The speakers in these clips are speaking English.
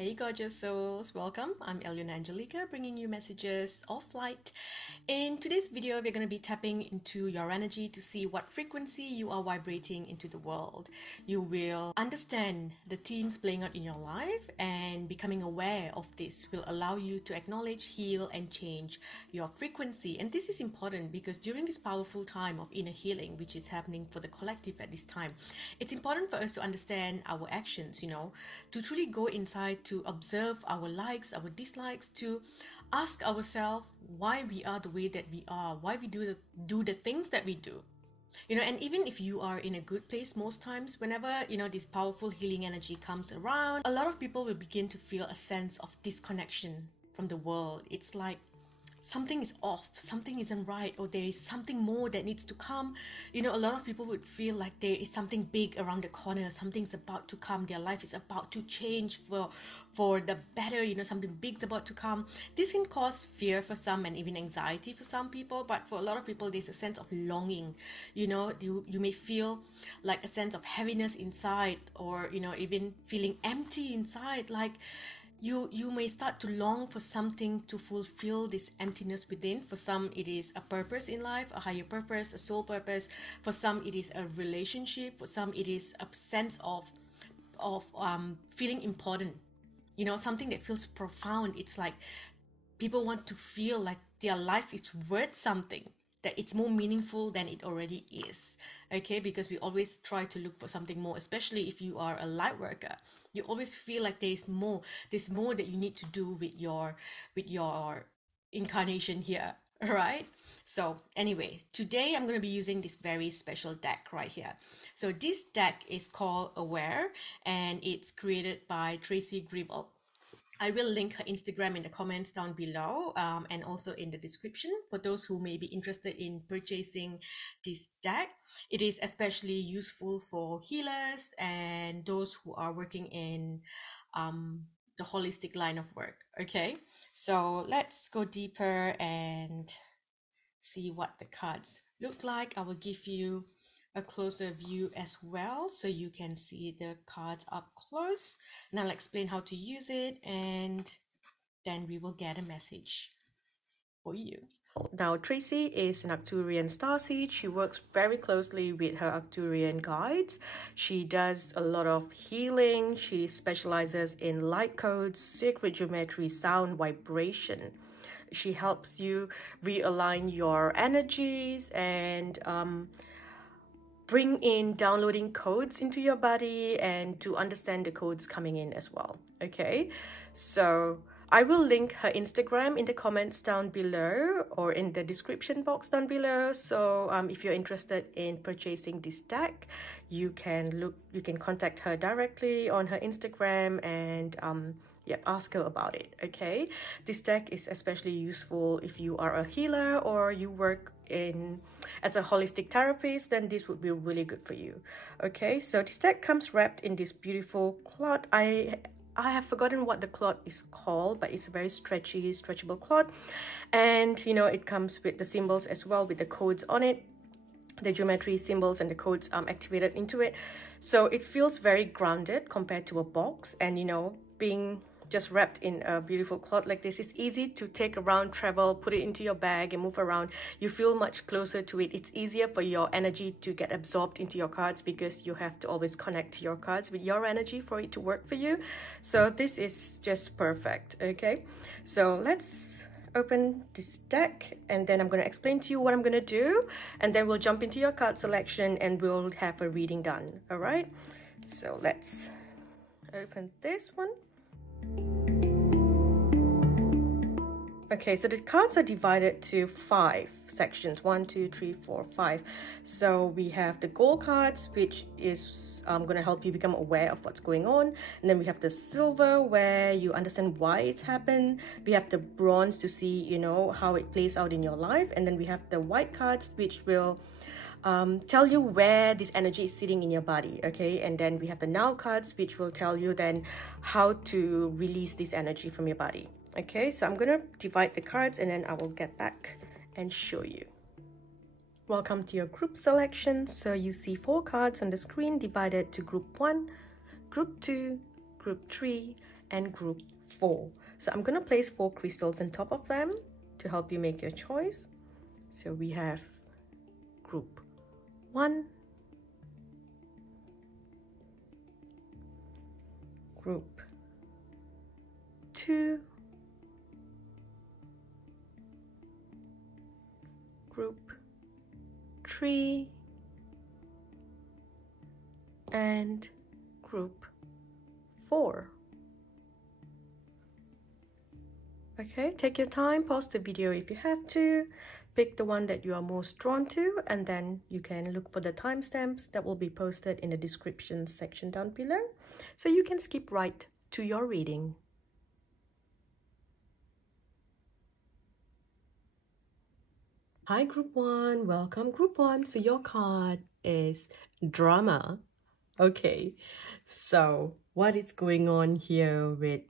Hey gorgeous souls, welcome. I'm Alyonna Angelica, bringing you messages of light. In today's video, we're going to be tapping into your energy to see what frequency you are vibrating into the world. You will understand the themes playing out in your life, and becoming aware of this will allow you to acknowledge, heal, and change your frequency. And this is important because during this powerful time of inner healing, which is happening for the collective at this time, it's important for us to understand our actions, to truly go inside, to observe our likes, our dislikes, to ask ourselves why we are the way that we are, why we do the things that we do. And even if you are in a good place, most times, whenever, this powerful healing energy comes around, a lot of people will begin to feel a sense of disconnection from the world. It's like something is off, something isn't right, or there is something more that needs to come. A lot of people would feel like there is something big around the corner, something's about to come, their life is about to change for the better, something big's about to come. This can cause fear for some and even anxiety for some people, but for a lot of people there's a sense of longing. You may feel like a sense of heaviness inside, or even feeling empty inside, like you may start to long for something to fulfill this emptiness within. For some it is a purpose in life, a higher purpose, a soul purpose. For some it is a relationship. For some it is a sense of feeling important, something that feels profound. It's like people want to feel like their life is worth something, that it's more meaningful than it already is. Okay, because we always try to look for something more, especially if you are a light worker. You always feel like there's more that you need to do with your incarnation here. All right. So anyway, today I'm going to be using this very special deck right here. So this deck is called Aware, and it's created by Tracy Gribble. I will link her Instagram in the comments down below, and also in the description for those who may be interested in purchasing this deck. It is especially useful for healers and those who are working in the holistic line of work. Okay, so let's go deeper and see what the cards look like. I will give you a closer view as well so you can see the cards up close, and I'll explain how to use it, and then we will get a message for you. Now, Tracy is an Arcturian starseed. She works very closely with her Arcturian guides. She does a lot of healing. She specializes in light codes, sacred geometry, sound, vibration. She helps you realign your energies and bring in downloading codes into your body, and to understand the codes coming in as well. Okay, so I will link her Instagram in the comments down below, or in the description box down below. So if you're interested in purchasing this deck, you can contact her directly on her Instagram, and ask her about it. Okay, this deck is especially useful if you are a healer or you work as a holistic therapist. Then this would be really good for you. Okay, so this deck comes wrapped in this beautiful cloth. I have forgotten what the cloth is called, but it's a very stretchable cloth, and it comes with the symbols as well, with the codes on it, the geometry symbols and the codes activated into it. So it feels very grounded compared to a box, and being just wrapped in a beautiful cloth like this, it's easy to take around, travel, put it into your bag and move around. You feel much closer to it. It's easier for your energy to get absorbed into your cards, because you have to always connect to your cards with your energy for it to work for you. So this is just perfect. Okay, so let's open this deck, and then I'm going to explain to you what I'm going to do, and then we'll jump into your card selection and we'll have a reading done. All right, so let's open this one. Okay, so the cards are divided to 5 sections. 1, 2, 3, 4, 5. So we have the gold cards, which is going to help you become aware of what's going on. And then we have the silver, where you understand why it's happened. We have the bronze to see, how it plays out in your life. And then we have the white cards, which will tell you where this energy is sitting in your body. Okay, and then we have the now cards, which will tell you then how to release this energy from your body. Okay, so I'm gonna divide the cards, and then I will get back and show you. Welcome to your group selection. So you see 4 cards on the screen divided to group 1, group 2, group 3, and group 4. So I'm going to place 4 crystals on top of them to help you make your choice. So we have group 1, group 2, group 3, and group 4. Okay, take your time, pause the video if you have to, pick the one that you are most drawn to, and then you can look for the timestamps that will be posted in the description section down below, so you can skip right to your reading. Hi group 1, welcome group 1. So your card is drama. Okay, so what is going on here with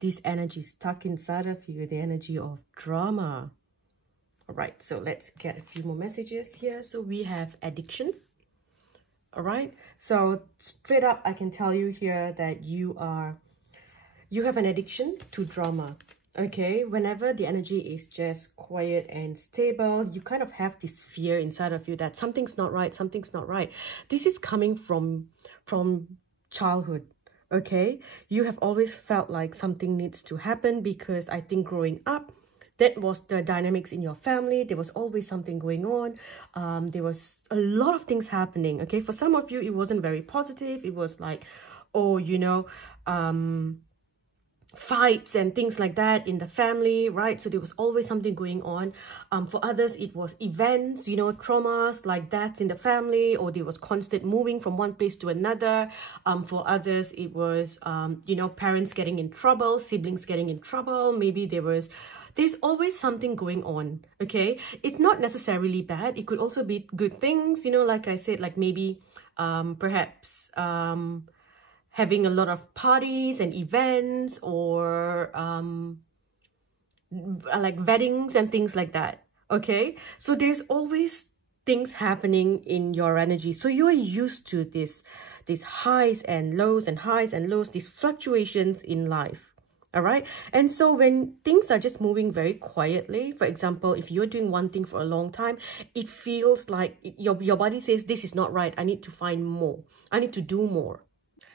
this energy stuck inside of you, the energy of drama? All right, so let's get a few more messages here. So we have addiction. All right, so straight up, I can tell you here that you have an addiction to drama. Okay, whenever the energy is just quiet and stable, you kind of have this fear inside of you that something's not right, something's not right. This is coming from childhood. Okay, you have always felt like something needs to happen, because I think growing up, that was the dynamics in your family. There was always something going on. There was a lot of things happening. Okay, for some of you, it wasn't very positive. It was like, oh, you know, fights and things like that in the family, right? So there was always something going on. For others, it was events, you know, traumas like that in the family, or there was constant moving from one place to another. For others, it was, you know, parents getting in trouble, siblings getting in trouble. Maybe there's always something going on. Okay, it's not necessarily bad. It could also be good things, you know, like I said, like maybe perhaps having a lot of parties and events, or like weddings and things like that. Okay, so there's always things happening in your energy. So you are used to these highs and lows and highs and lows, these fluctuations in life. All right, and so when things are just moving very quietly, for example, if you're doing one thing for a long time, it feels like your body says, this is not right, I need to find more, I need to do more.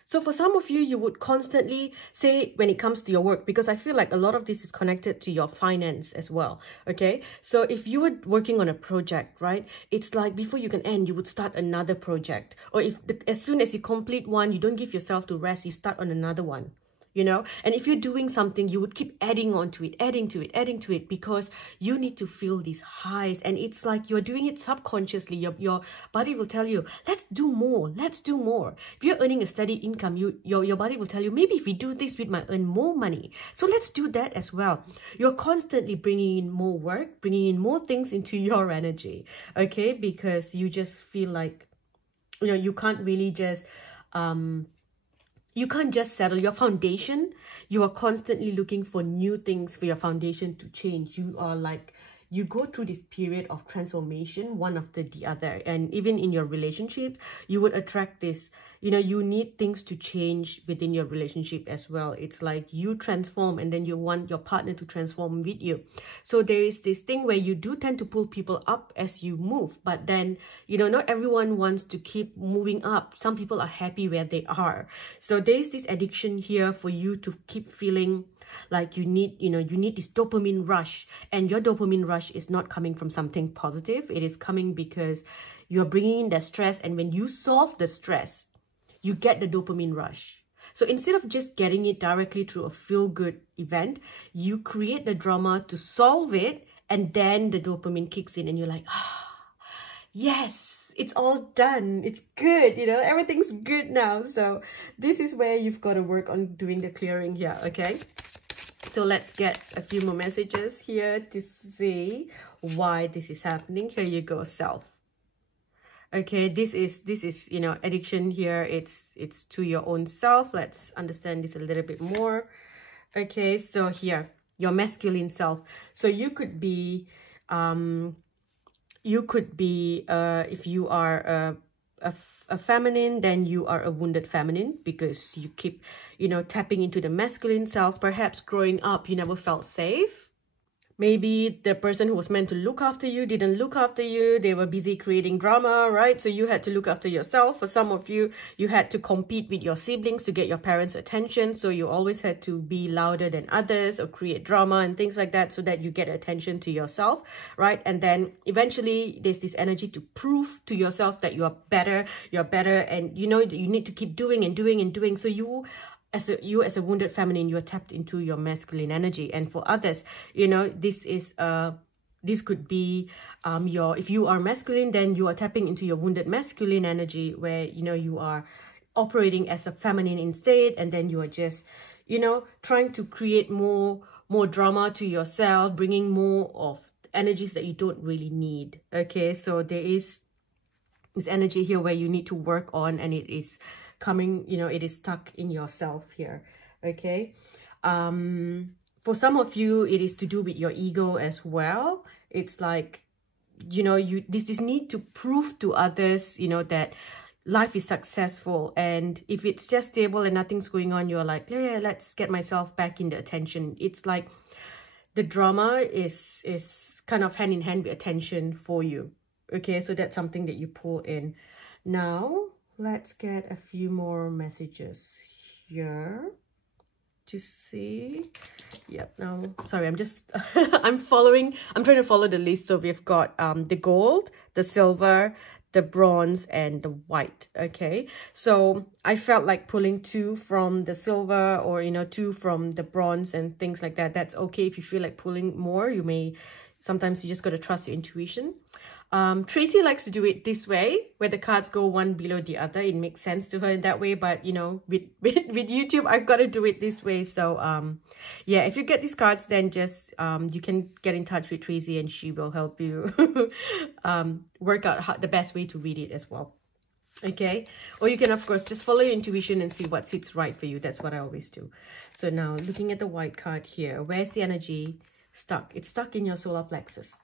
So for some of you, you would constantly say when it comes to your work, because I feel like a lot of this is connected to your finance as well. Okay, so if you were working on a project, right, it's like before you can end, you would start another project. Or as soon as you complete one, you don't give yourself to rest, you start on another one. You know, and if you're doing something, you would keep adding on to it, adding to it, because you need to feel these highs. And it's like you're doing it subconsciously. Your body will tell you, let's do more, let's do more. If you're earning a steady income, your body will tell you, maybe if we do this, we might earn more money. So let's do that as well. You're constantly bringing in more work, bringing in more things into your energy, okay? Because you just feel like, you know, you can't really just... you can't just settle your foundation. You are constantly looking for new things for your foundation to change. You are like, you go through this period of transformation, one after the other. And even in your relationships, you would attract this, you know, you need things to change within your relationship as well. It's like you transform and then you want your partner to transform with you. So there is this thing where you do tend to pull people up as you move. But then, you know, not everyone wants to keep moving up. Some people are happy where they are. So there's this addiction here for you to keep feeling like you need, you know, you need this dopamine rush, and your dopamine rush is not coming from something positive. It is coming because you're bringing in the stress, and when you solve the stress, you get the dopamine rush. So instead of just getting it directly through a feel-good event, you create the drama to solve it, and then the dopamine kicks in and you're like, yes, it's all done. It's good, you know, everything's good now. So this is where you've got to work on doing the clearing here, okay? So let's get a few more messages here to see why this is happening. Here you go, self. Okay, this is, you know, addiction here. It's to your own self. Let's understand this a little bit more. Okay, so here, your masculine self. So you could be, if you are a a feminine, then you are a wounded feminine because you keep, you know, tapping into the masculine self. Perhaps growing up, you never felt safe. Maybe the person who was meant to look after you didn't look after you. They were busy creating drama, right? So you had to look after yourself. For some of you, you had to compete with your siblings to get your parents' attention. So you always had to be louder than others or create drama and things like that so that you get attention to yourself, right? And then eventually there's this energy to prove to yourself that you're better, and you know, you need to keep doing and doing and doing. So you as a wounded feminine, you're tapped into your masculine energy. And for others, you know, this could be if you are masculine, then you are tapping into your wounded masculine energy, where, you know, you are operating as a feminine instead, and then you are just, you know, trying to create more drama to yourself, bringing more of energies that you don't really need. Okay, so there is this energy here where you need to work on, and it is coming, you know, it is stuck in yourself here. Okay, for some of you, it is to do with your ego as well. It's like, you know, this need to prove to others, you know, that life is successful. And if it's just stable and nothing's going on, you're like, yeah, let's get myself back in the attention. It's like the drama is kind of hand in hand with attention for you. Okay, so that's something that you pull in. Now let's get a few more messages here to see. Yep, no, sorry, I'm just I'm trying to follow the list. So we've got the gold, the silver, the bronze, and the white. Okay, so I felt like pulling 2 from the silver, or, you know, 2 from the bronze and things like that. That's okay. If you feel like pulling more, you may, sometimes you just got to trust your intuition. Tracy likes to do it this way, where the cards go one below the other. It makes sense to her in that way, but, you know, with YouTube, I've got to do it this way. So yeah, if you get these cards, then just you can get in touch with Tracy, and she will help you work out the best way to read it as well. Okay, or you can, of course, just follow your intuition and see what sits right for you. That's what I always do. So now, looking at the white card here, where's the energy stuck? It's stuck in your solar plexus.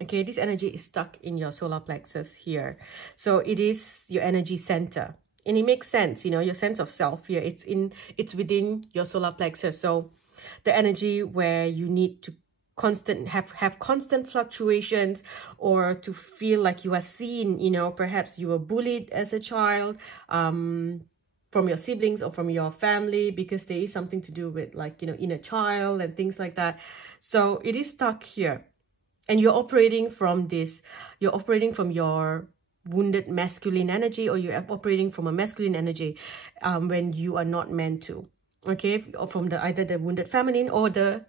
Okay, this energy is stuck in your solar plexus here. So it is your energy center. And it makes sense, you know, your sense of self here. It's within your solar plexus. So the energy where you need to have constant fluctuations, or to feel like you are seen, you know, perhaps you were bullied as a child, from your siblings or from your family, because there is something to do with, like, you know, inner child and things like that. So it is stuck here. And you're operating from your wounded masculine energy, or you're operating from a masculine energy when you are not meant to. Okay, or from either the wounded feminine or the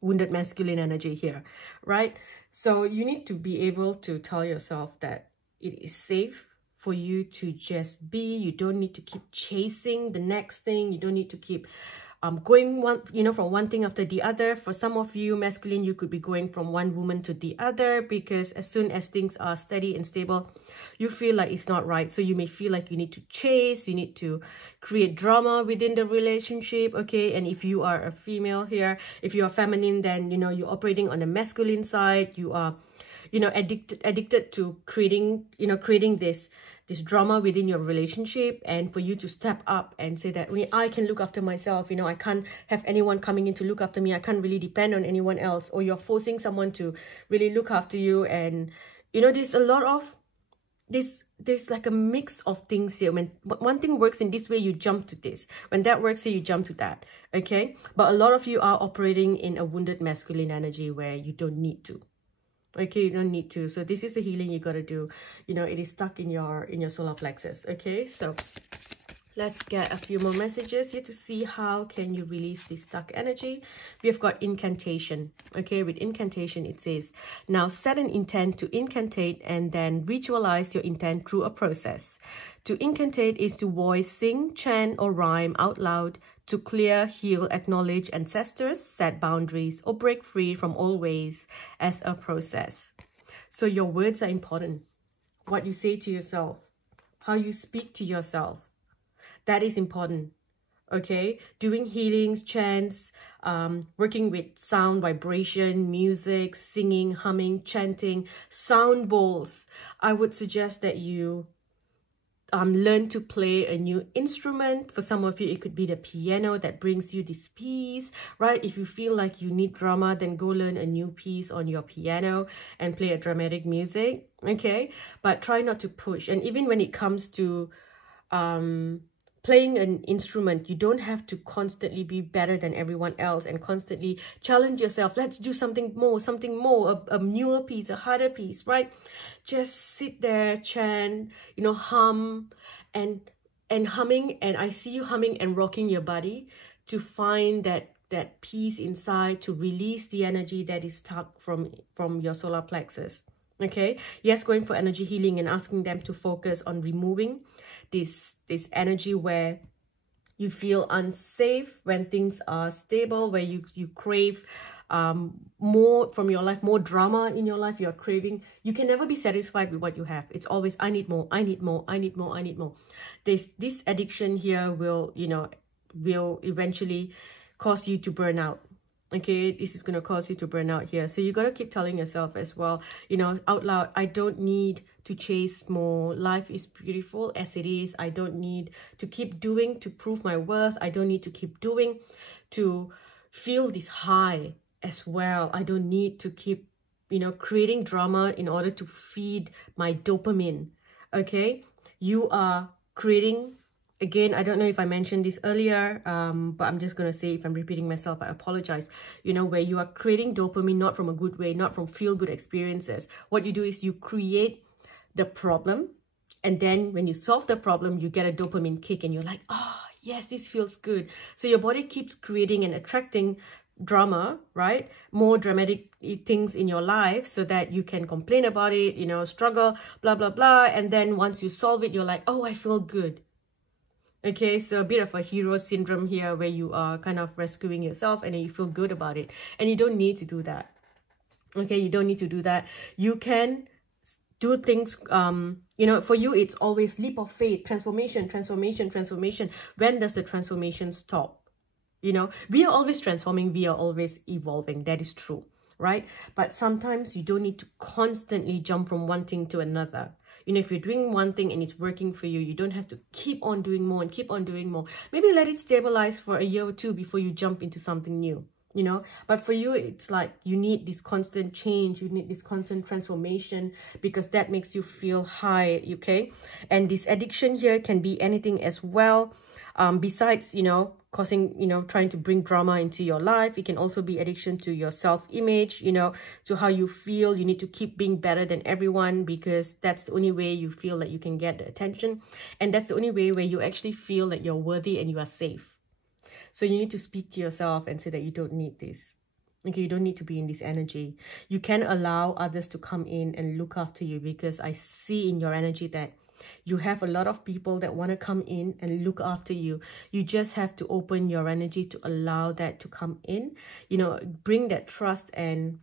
wounded masculine energy here, right? So you need to be able to tell yourself that it is safe for you to just be. You don't need to keep chasing the next thing. You don't need to keep going from one thing after the other. For some of you masculine, you could be going from one woman to the other, because as soon as things are steady and stable, you feel like it's not right. So you may feel like you need to chase, you need to create drama within the relationship. Okay, and if you are a female here, if you are feminine, then, you know, you're operating on the masculine side. You are, you know, addicted to creating this drama within your relationship. And for you to step up and say that, I can look after myself, you know, I can't have anyone coming in to look after me, I can't really depend on anyone else, or you're forcing someone to really look after you. And, you know, there's a lot of there's like a mix of things here. When one thing works in this way, you jump to this. When that works here, you jump to that. Okay, but a lot of you are operating in a wounded masculine energy where you don't need to. Okay, you don't need to. So this is the healing you got to do. You know, it is stuck in your solar plexus. Okay, so let's get a few more messages here to see how can you release this stuck energy. We've got incantation. Okay, with incantation, it says, now set an intent to incantate and then ritualize your intent through a process. To incantate is to voice, sing, chant, or rhyme out loud to clear, heal, acknowledge ancestors, set boundaries, or break free from all ways as a process. So your words are important. What you say to yourself, how you speak to yourself, that is important. okay? Doing healings, chants, working with sound, vibration, music, singing, humming, chanting, sound bowls. I would suggest that you learn to play a new instrument. For some of you, it could be the piano that brings you this peace, right? If you feel like you need drama, then go learn a new piece on your piano and play a dramatic music, okay? But try not to push. And even when it comes to playing an instrument, you don't have to constantly be better than everyone else and constantly challenge yourself. Let's do something more, a newer piece, a harder piece, right? Just sit there, chant, you know, hum and humming. And I see you humming and rocking your body to find that peace inside, to release the energy that is stuck from your solar plexus. Okay, yes, going for energy healing and asking them to focus on removing this energy where you feel unsafe, when things are stable, where you crave more from your life, more drama in your life. You're craving, you can never be satisfied with what you have. It's always, I need more, I need more, I need more, I need more. This addiction here will, you know, will eventually cause you to burn out. Okay, this is going to cause you to burn out here. So you got to keep telling yourself as well, you know, out loud, I don't need to chase more. Life is beautiful as it is. I don't need to keep doing to prove my worth. I don't need to keep doing to feel this high as well. I don't need to keep, you know, creating drama in order to feed my dopamine. Okay, you are creating. Again, I don't know if I mentioned this earlier, but I'm just going to say, if I'm repeating myself, I apologize. You know, where you are creating dopamine, not from a good way, not from feel-good experiences. What you do is you create the problem. And then when you solve the problem, you get a dopamine kick and you're like, oh, yes, this feels good. So your body keeps creating and attracting drama, right? More dramatic things in your life so that you can complain about it, you know, struggle, blah, blah, blah. And then once you solve it, you're like, oh, I feel good. Okay, so a bit of a hero syndrome here where you are kind of rescuing yourself and then you feel good about it. And you don't need to do that. Okay, you don't need to do that. You can do things, you know, for you, it's always leap of faith, transformation, transformation, transformation. When does the transformation stop? You know, we are always transforming. We are always evolving. That is true, right? But sometimes you don't need to constantly jump from one thing to another. You know, if you're doing one thing and it's working for you, you don't have to keep on doing more and keep on doing more. Maybe let it stabilize for a year or two before you jump into something new, you know. But for you, it's like you need this constant change. You need this constant transformation because that makes you feel high, okay? And this addiction here can be anything as well. Besides, you know, causing, you know, trying to bring drama into your life, it can also be addiction to your self-image, you know, to how you feel. You need to keep being better than everyone because that's the only way you feel that you can get the attention. And that's the only way where you actually feel that you're worthy and you are safe. So you need to speak to yourself and say that you don't need this. Okay, you don't need to be in this energy. You can allow others to come in and look after you because I see in your energy that you have a lot of people that want to come in and look after you. You just have to open your energy to allow that to come in. You know, bring that trust and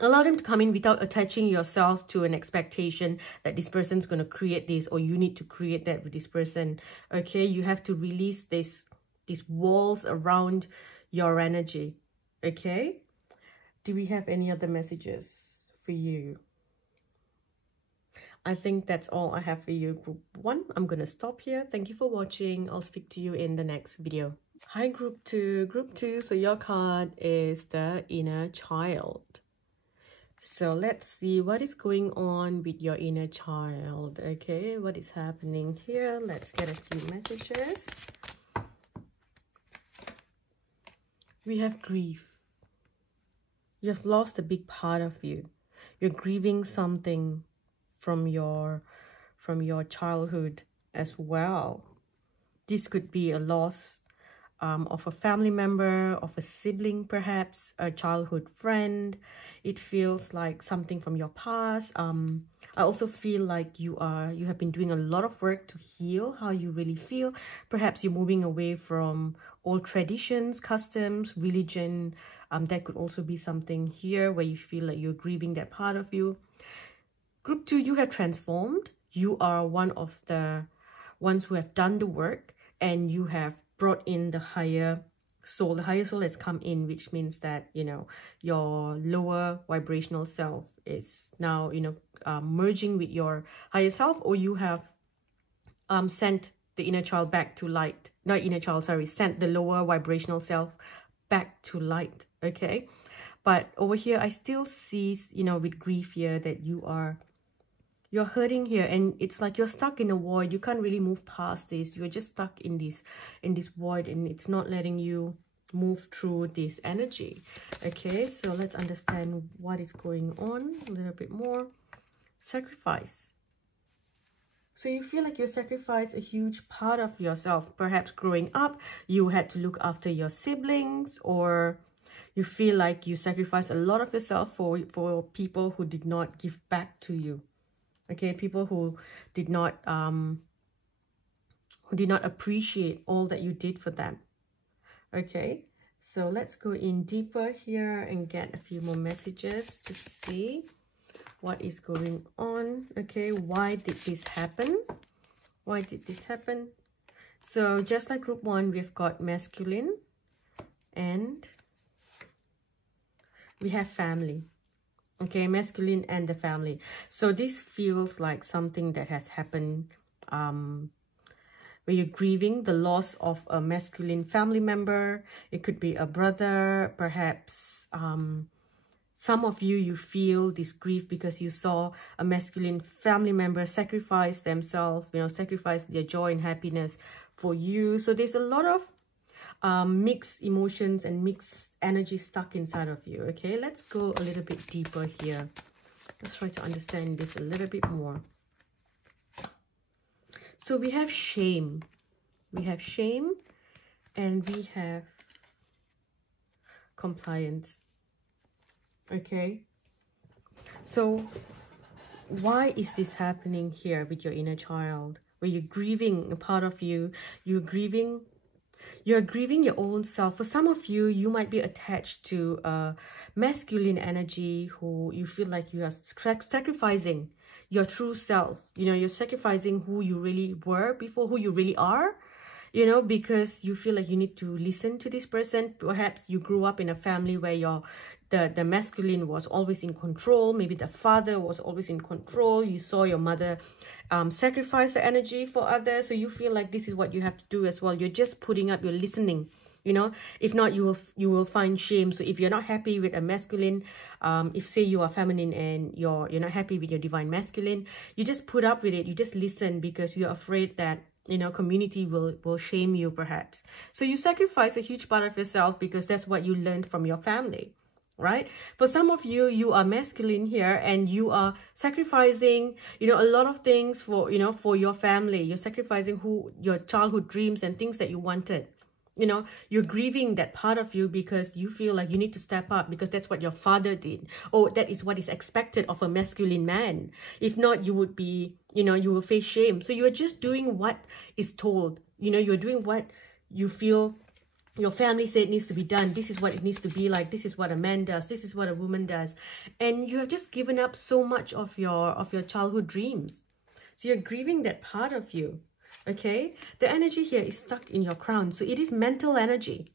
allow them to come in without attaching yourself to an expectation that this person's going to create this or you need to create that with this person. Okay, you have to release these walls around your energy. Okay, do we have any other messages for you? I think that's all I have for you, Group 1. I'm going to stop here. Thank you for watching. I'll speak to you in the next video. Hi, Group 2. Group 2, so your card is the inner child. So let's see what is going on with your inner child. Okay, what is happening here? Let's get a few messages. We have grief. You have lost a big part of you. You're grieving something from your childhood as well. This could be a loss of a family member, of a sibling, perhaps a childhood friend. It feels like something from your past. I also feel like you have been doing a lot of work to heal how you really feel. Perhaps you're moving away from old traditions, customs, religion. That could also be something here where you feel like you're grieving that part of you. Group 2, you have transformed. You are one of the ones who have done the work and you have brought in the higher soul. The higher soul has come in, which means that, you know, your lower vibrational self is now, you know, merging with your higher self, or you have sent the inner child back to light. Not inner child, sorry, sent the lower vibrational self back to light. Okay, but over here I still see, you know, with grief here, that you're hurting here, and it's like you're stuck in a void. You can't really move past this. You're just stuck in this void, and it's not letting you move through this energy. Okay, so let's understand what is going on a little bit more. Sacrifice. So you feel like you sacrificed a huge part of yourself. Perhaps growing up, you had to look after your siblings, or you feel like you sacrificed a lot of yourself for people who did not give back to you. Okay, people who did not appreciate all that you did for them. Okay, so let's go in deeper here and get a few more messages to see what is going on. Okay, why did this happen? Why did this happen? So just like group 1, we've got masculine and we have family. Okay, masculine and the family. So this feels like something that has happened where you're grieving the loss of a masculine family member. It could be a brother, perhaps some of you feel this grief because you saw a masculine family member sacrifice themselves, you know, sacrifice their joy and happiness for you. So there's a lot of mixed emotions and mixed energy stuck inside of you. Okay, let's go a little bit deeper here. Let's try to understand this a little bit more. So we have shame. We have shame and we have compliance. Okay, so why is this happening here with your inner child, where you're grieving a part of you? You're grieving your own self. For some of you, you might be attached to a masculine energy who you feel like you are sacrificing your true self. You know, you're sacrificing who you really were before, who you really are, you know, because you feel like you need to listen to this person. Perhaps you grew up in a family where the masculine was always in control. Maybe the father was always in control. You saw your mother sacrifice the energy for others. So you feel like this is what you have to do as well. You're just putting up, you're listening, you know. If not, you will find shame. So if you're not happy with a masculine, if say you are feminine and you're not happy with your divine masculine, you just put up with it. You just listen because you're afraid that, you know, community will shame you perhaps. So you sacrifice a huge part of yourself because that's what you learned from your family. Right? For some of you, you are masculine here and you are sacrificing, you know, a lot of things for, you know, for your family. You're sacrificing your childhood dreams and things that you wanted. You know, you're grieving that part of you because you feel like you need to step up because that's what your father did. Or that is what is expected of a masculine man. If not, you would be, you know, you will face shame. So you're just doing what is told. You know, you're doing what you feel your family said it needs to be done. This is what it needs to be like. This is what a man does. This is what a woman does. And you have just given up so much of your childhood dreams. So you're grieving that part of you. Okay, the energy here is stuck in your crown. So it is mental energy.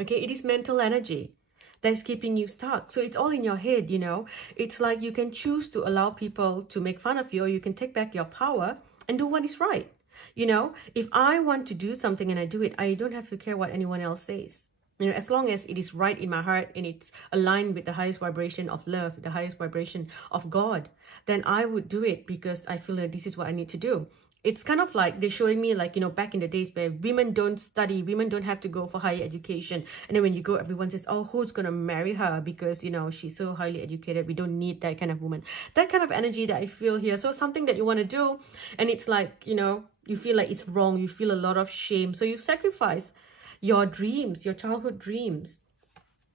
Okay, it is mental energy that's keeping you stuck. So it's all in your head, you know. It's like you can choose to allow people to make fun of you, or you can take back your power and do what is right. You know, if I want to do something and I do it, I don't have to care what anyone else says. You know, as long as it is right in my heart and it's aligned with the highest vibration of love, the highest vibration of God, then I would do it because I feel like this is what I need to do. It's kind of like they're showing me, like, you know, back in the days where women don't study, women don't have to go for higher education. And then when you go, everyone says, oh, who's going to marry her? Because, you know, she's so highly educated. We don't need that kind of woman. That kind of energy that I feel here. So something that you want to do, and it's like, you know, you feel like it's wrong. You feel a lot of shame. So you sacrifice your dreams, your childhood dreams.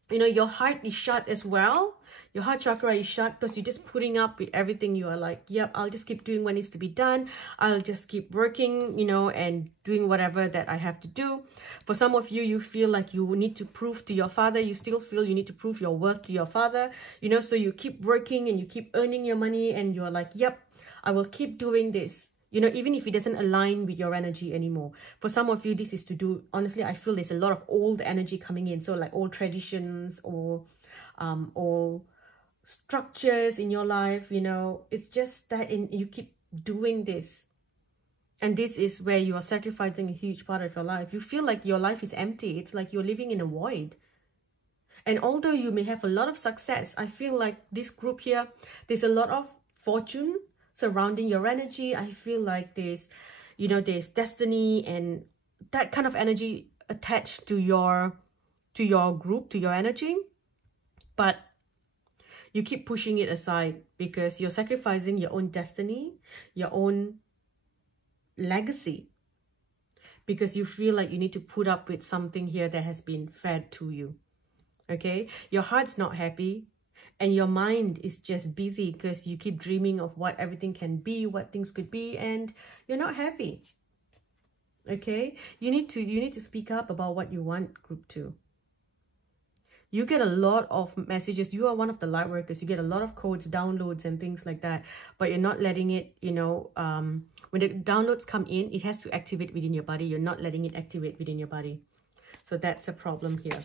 You know, your heart is shut as well. Your heart chakra is shut because you're just putting up with everything. You are like, yep, I'll just keep doing what needs to be done. I'll just keep working, you know, and doing whatever that I have to do. For some of you, you feel like you need to prove to your father. You still feel you need to prove your worth to your father, you know, so you keep working and you keep earning your money and you're like, yep, I will keep doing this. You know, even if it doesn't align with your energy anymore. For some of you, this is to do, honestly, I feel there's a lot of old energy coming in. So like old traditions or old structures in your life, you know, it's just that you keep doing this. And this is where you are sacrificing a huge part of your life. You feel like your life is empty. It's like you're living in a void. And although you may have a lot of success, I feel like this group here, there's a lot of fortune surrounding your energy. I feel like there's, you know, there's destiny and that kind of energy attached to your group, to your energy. But you keep pushing it aside because you're sacrificing your own destiny, your own legacy, because you feel like you need to put up with something here that has been fed to you. Okay, your heart's not happy and your mind is just busy because you keep dreaming of what everything can be, what things could be, and you're not happy. Okay, you need to speak up about what you want, group 2. You get a lot of messages. You are one of the light workers. You get a lot of codes, downloads and things like that, but you're not letting it, you know, when the downloads come in, it has to activate within your body. You're not letting it activate within your body. So that's a problem here.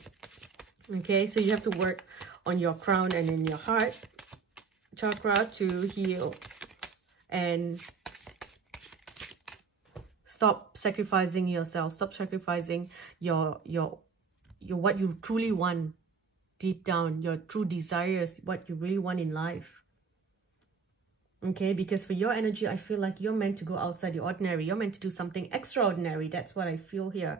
Okay, so you have to work on your crown and in your heart chakra to heal and stop sacrificing yourself. Stop sacrificing your what you truly want deep down, your true desires, what you really want in life. Okay, because for your energy, I feel like you're meant to go outside the ordinary. You're meant to do something extraordinary. That's what I feel here.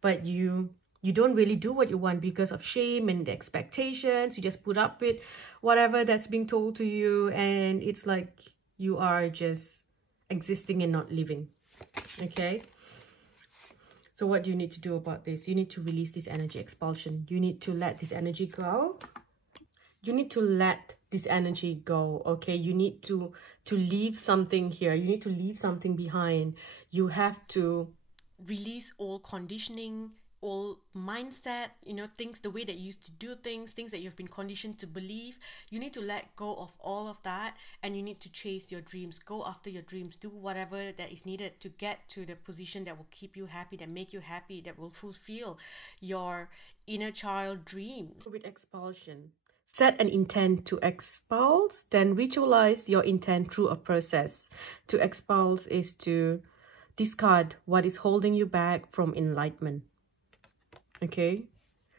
But you don't really do what you want because of shame and the expectations. You just put up with whatever that's being told to you. And it's like you are just existing and not living. Okay. So what do you need to do about this? You need to release this energy expulsion. You need to let this energy go. You need to let this energy go. Okay. You need to leave something here. You need to leave something behind. You have to release all conditioning, all mindset, you know, things, the way that you used to do things that you've been conditioned to believe. You need to let go of all of that and you need to chase your dreams. Go after your dreams. Do whatever that is needed to get to the position that will keep you happy, that make you happy, that will fulfill your inner child dreams. With expulsion, set an intent to expulse, then ritualize your intent through a process. To expulse is to discard what is holding you back from enlightenment. Okay,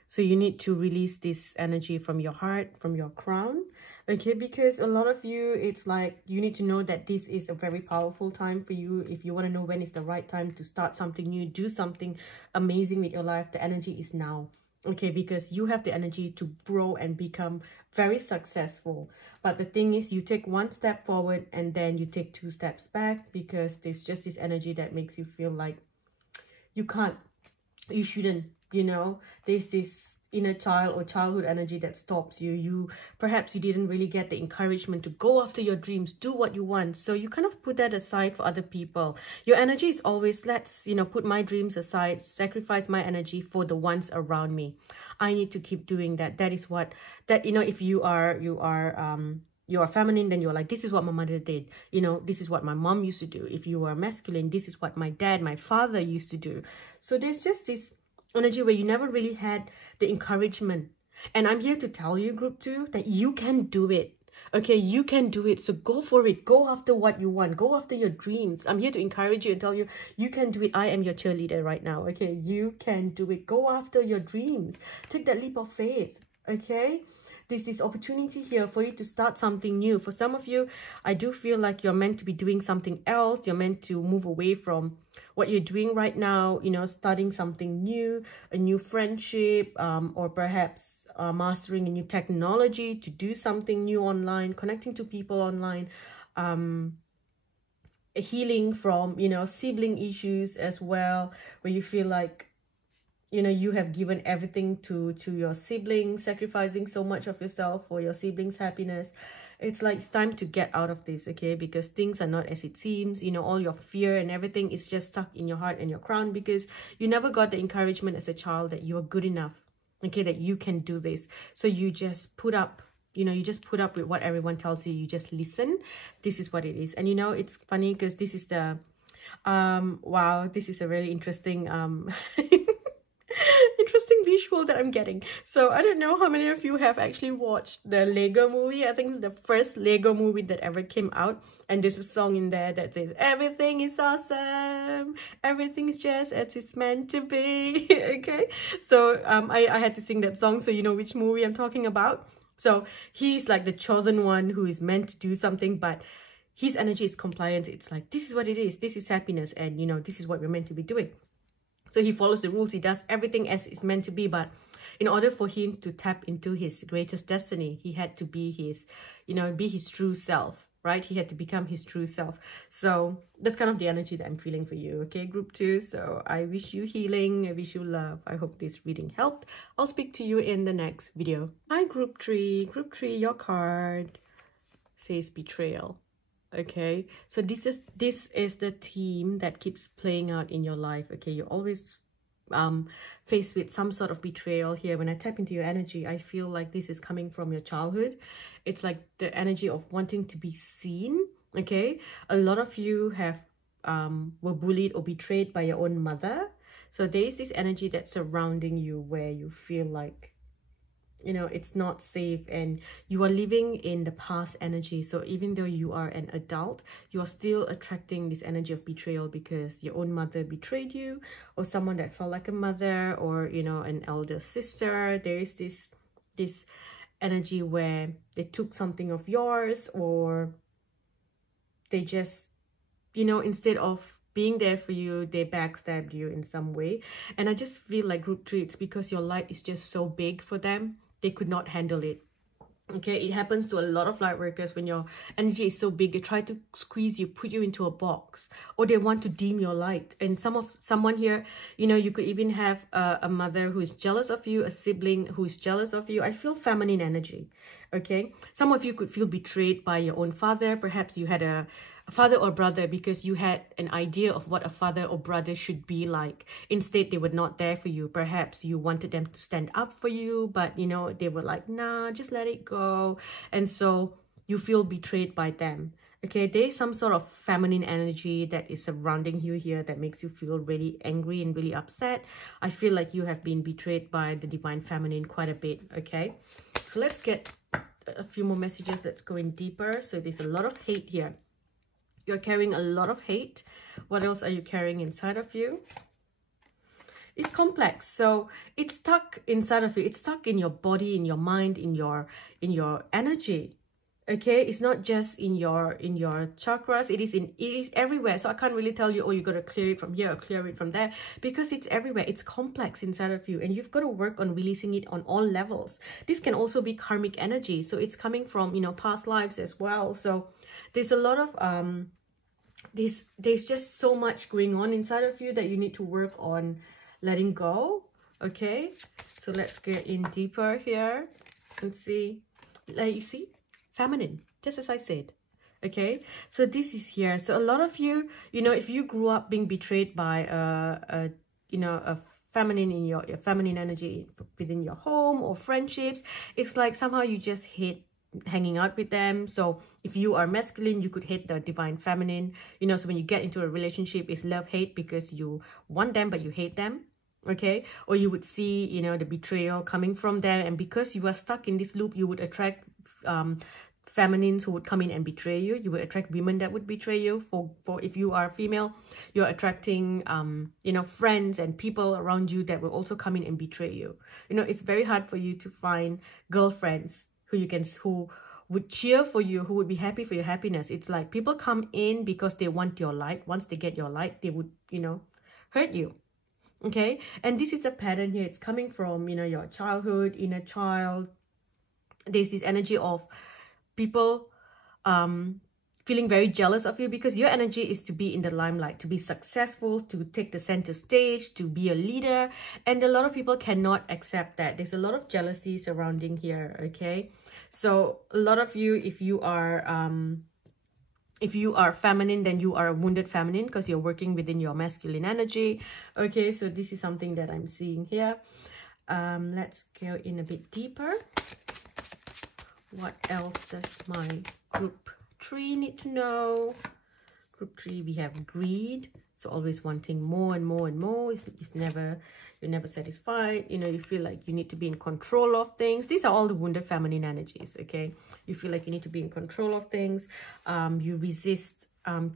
so you need to release this energy from your heart, from your crown. Okay, because a lot of you, it's like you need to know that this is a very powerful time for you. If you want to know when is the right time to start something new, do something amazing with your life, the energy is now. Okay, because you have the energy to grow and become very successful. But the thing is, you take one step forward and then you take 2 steps back because there's just this energy that makes you feel like you can't, you shouldn't. You know, there's this inner child or childhood energy that stops you. Perhaps you didn't really get the encouragement to go after your dreams, do what you want. So you kind of put that aside for other people. Your energy is always, let's, you know, put my dreams aside, sacrifice my energy for the ones around me. I need to keep doing that. That is what, that, you know, if you are feminine, then you're like, this is what my mother did. You know, this is what my mom used to do. If you are masculine, this is what my dad, my father used to do. So there's just this energy where you never really had the encouragement. And I'm here to tell you, group 2, that you can do it. Okay, you can do it. So go for it. Go after what you want. Go after your dreams. I'm here to encourage you and tell you, you can do it. I am your cheerleader right now. Okay, you can do it. Go after your dreams. Take that leap of faith. Okay, there's this opportunity here for you to start something new. For some of you, I do feel like you're meant to be doing something else. You're meant to move away from what you're doing right now, you know, starting something new, a new friendship, or perhaps mastering a new technology to do something new online, connecting to people online, healing from, you know, sibling issues as well, where you feel like, you know, you have given everything to your siblings, sacrificing so much of yourself for your siblings' happiness. It's like it's time to get out of this, okay? Because things are not as it seems. You know, all your fear and everything is just stuck in your heart and your crown because you never got the encouragement as a child that you are good enough, okay? That you can do this. So you just put up, you know, you just put up with what everyone tells you. You just listen. This is what it is. And, you know, it's funny because this is the Wow, this is a really interesting interesting visual that I'm getting. So I don't know how many of you have actually watched the Lego movie. I think it's the first Lego movie that ever came out, and there's a song in there that says everything is awesome, everything is just as it's meant to be. Okay, so I had to sing that song so you know which movie I'm talking about. So he's like the chosen one who is meant to do something, but his energy is compliant. It's like, this is what it is, this is happiness, and you know, this is what we're meant to be doing. So he follows the rules, he does everything as it's meant to be. But in order for him to tap into his greatest destiny, he had to be his, you know, be his true self, right? He had to become his true self. So that's kind of the energy that I'm feeling for you, okay, group 2. So I wish you healing, I wish you love. I hope this reading helped. I'll speak to you in the next video. Hi, group 3. Group 3, your card says betrayal. Okay, so this is the theme that keeps playing out in your life. Okay, you're always faced with some sort of betrayal here. When I tap into your energy, I feel like this is coming from your childhood. It's like the energy of wanting to be seen. Okay, a lot of you have were bullied or betrayed by your own mother. So there is this energy that's surrounding you where you feel like, you know, it's not safe, and you are living in the past energy. So even though you are an adult, you are still attracting this energy of betrayal because your own mother betrayed you, or someone that felt like a mother, or you know, an elder sister. There is this energy where they took something of yours, or they just, you know, instead of being there for you, they backstabbed you in some way. And I just feel like group 3, it's because your light is just so big for them. They could not handle it. Okay, it happens to a lot of light workers. When your energy is so big, they try to squeeze you, put you into a box, or they want to dim your light. And someone here, you know, you could even have a mother who is jealous of you, a sibling who is jealous of you. I feel feminine energy. Okay, some of you could feel betrayed by your own father. Perhaps you had a father or brother because you had an idea of what a father or brother should be like. Instead, they were not there for you. Perhaps you wanted them to stand up for you, but you know, they were like, nah, just let it go. And so you feel betrayed by them. Okay, there's some sort of feminine energy that is surrounding you here that makes you feel really angry and really upset. I feel like you have been betrayed by the divine feminine quite a bit. Okay, so let's get a few more messages. Let's go in deeper. So there's a lot of hate here. You're carrying a lot of hate. What else are you carrying inside of you? It's complex. So it's stuck inside of you. It's stuck in your body, in your mind, in your energy. Okay, it's not just in your chakras. It is everywhere. So I can't really tell you, oh, you got to clear it from here or clear it from there, because it's everywhere. It's complex inside of you, and you've got to work on releasing it on all levels. This can also be karmic energy. So it's coming from, you know, past lives as well. So there's a lot of there's just so much going on inside of you that you need to work on letting go. Okay, so let's get in deeper here and see. Like, you see, feminine, just as I said. Okay, so this is here. So a lot of you, you know, if you grew up being betrayed by you know, a feminine in your feminine energy within your home or friendships, it's like somehow you just hate hanging out with them. So if you are masculine, you could hate the divine feminine, you know. So when you get into a relationship, it's love-hate because you want them but you hate them. Okay, or you would see, you know, the betrayal coming from them, and because you are stuck in this loop, you would attract feminines who would come in and betray you. You would attract women that would betray you. For if you are female, you're attracting you know, friends and people around you that will also come in and betray you. You know, it's very hard for you to find girlfriends who would cheer for you, who would be happy for your happiness. It's like people come in because they want your light. Once they get your light, they would, you know, hurt you. Okay, and this is a pattern here. It's coming from, you know, your childhood, inner child. There's this energy of people feeling very jealous of you because your energy is to be in the limelight, to be successful, to take the center stage, to be a leader. And a lot of people cannot accept that. There's a lot of jealousy surrounding here. Okay, so a lot of you, if you are feminine, then you are a wounded feminine because you're working within your masculine energy. Okay, so this is something that I'm seeing here. Let's go in a bit deeper. What else does my group 3 need to know? Group 3, we have greed. So always wanting more and more and more. You're never satisfied. You know, you feel like you need to be in control of things. These are all the wounded feminine energies, okay? You feel like you need to be in control of things. You resist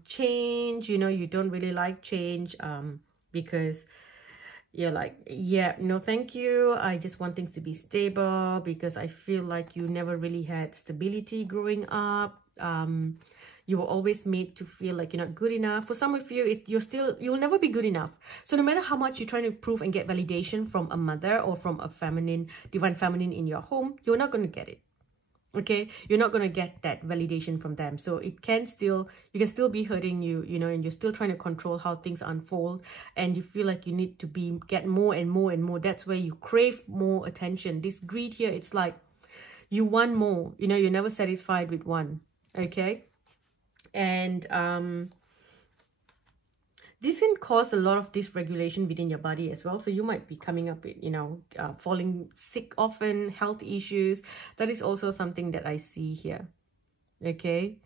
change. You know, you don't really like change because you're like, yeah, no, thank you. I just want things to be stable because I feel like you never really had stability growing up. You were always made to feel like you're not good enough. For some of you, you'll never be good enough. So no matter how much you're trying to prove and get validation from a mother or from a divine feminine in your home, you're not going to get it. Okay, you're not going to get that validation from them. So you can still be hurting you know, and you're still trying to control how things unfold, and you feel like you need to get more and more and more. That's where you crave more attention. This greed here, it's like you want more, you know, you're never satisfied with one. Okay, and this can cause a lot of dysregulation within your body as well. So you might be coming up with, you know, falling sick often, health issues. That is also something that I see here. Okay,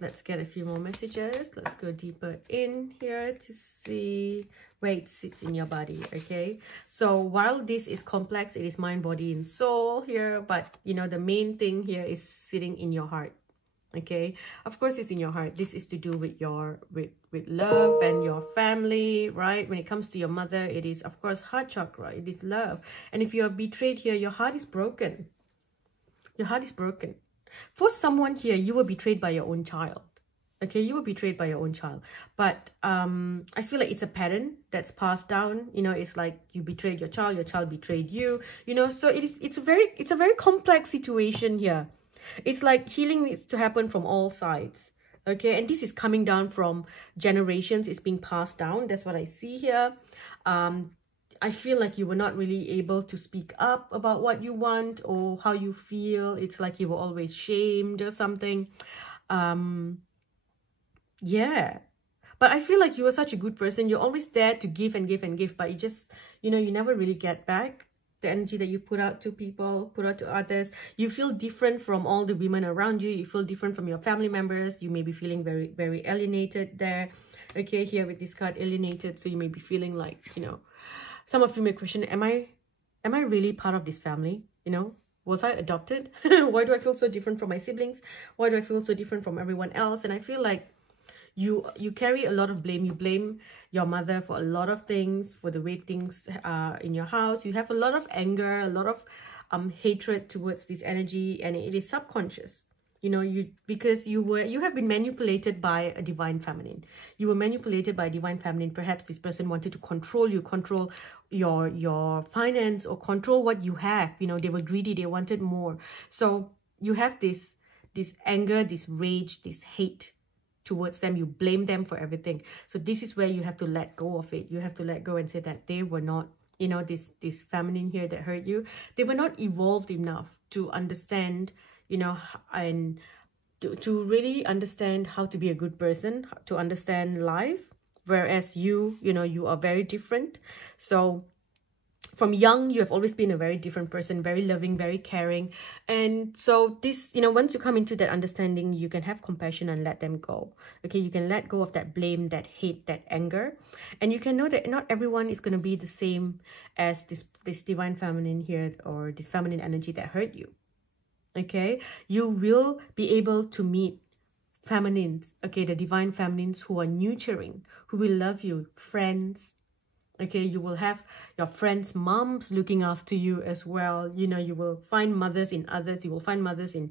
let's get a few more messages. Let's go deeper in here to see where it sits in your body. Okay, so while this is complex, it is mind, body, and soul here. But, you know, the main thing here is sitting in your heart. Okay, of course it's in your heart. This is to do with your with love and your family, right? When it comes to your mother, it is of course heart chakra. It is love. And if you are betrayed here, your heart is broken. Your heart is broken. For someone here, you were betrayed by your own child. Okay, you were betrayed by your own child. But I feel like it's a pattern that's passed down. You know, it's like you betrayed your child betrayed you. You know, so it's a very complex situation here. It's like healing needs to happen from all sides. Okay, and this is coming down from generations. It's being passed down. That's what I see here. I feel like you were not really able to speak up about what you want or how you feel. It's like you were always shamed or something. Yeah. But I feel like you were such a good person. You're always there to give and give and give. But you just, you know, you never really get back the energy that you put out to people, put out to others. You feel different from all the women around you. You feel different from your family members. You may be feeling very, very alienated there. Okay, here with this card, alienated. So you may be feeling like, you know, some of you may question, am I really part of this family? You know, was I adopted? Why do I feel so different from my siblings? Why do I feel so different from everyone else? And I feel like you carry a lot of blame. You blame your mother for a lot of things, for the way things are in your house. You have a lot of anger, a lot of hatred towards this energy, and it is subconscious. You know, because you have been manipulated by a divine feminine. You were manipulated by a divine feminine. Perhaps this person wanted to control you, control your finance, or control what you have. You know, they were greedy, they wanted more. So you have this anger, this rage, this hate towards them. You blame them for everything. So this is where you have to let go of it. You have to let go and say that they were not, you know, this feminine here that hurt you, they were not evolved enough to understand, you know, and to really understand how to be a good person, to understand life. Whereas you know, you are very different. So from young, you have always been a very different person, very loving, very caring. And so this, you know, once you come into that understanding, you can have compassion and let them go. Okay, you can let go of that blame, that hate, that anger. And you can know that not everyone is going to be the same as this divine feminine here, or this feminine energy that hurt you. Okay, you will be able to meet feminines, okay, the divine feminines who are nurturing, who will love you, friends. Okay, you will have your friends' moms looking after you as well. You know, you will find mothers in others. You will find mothers in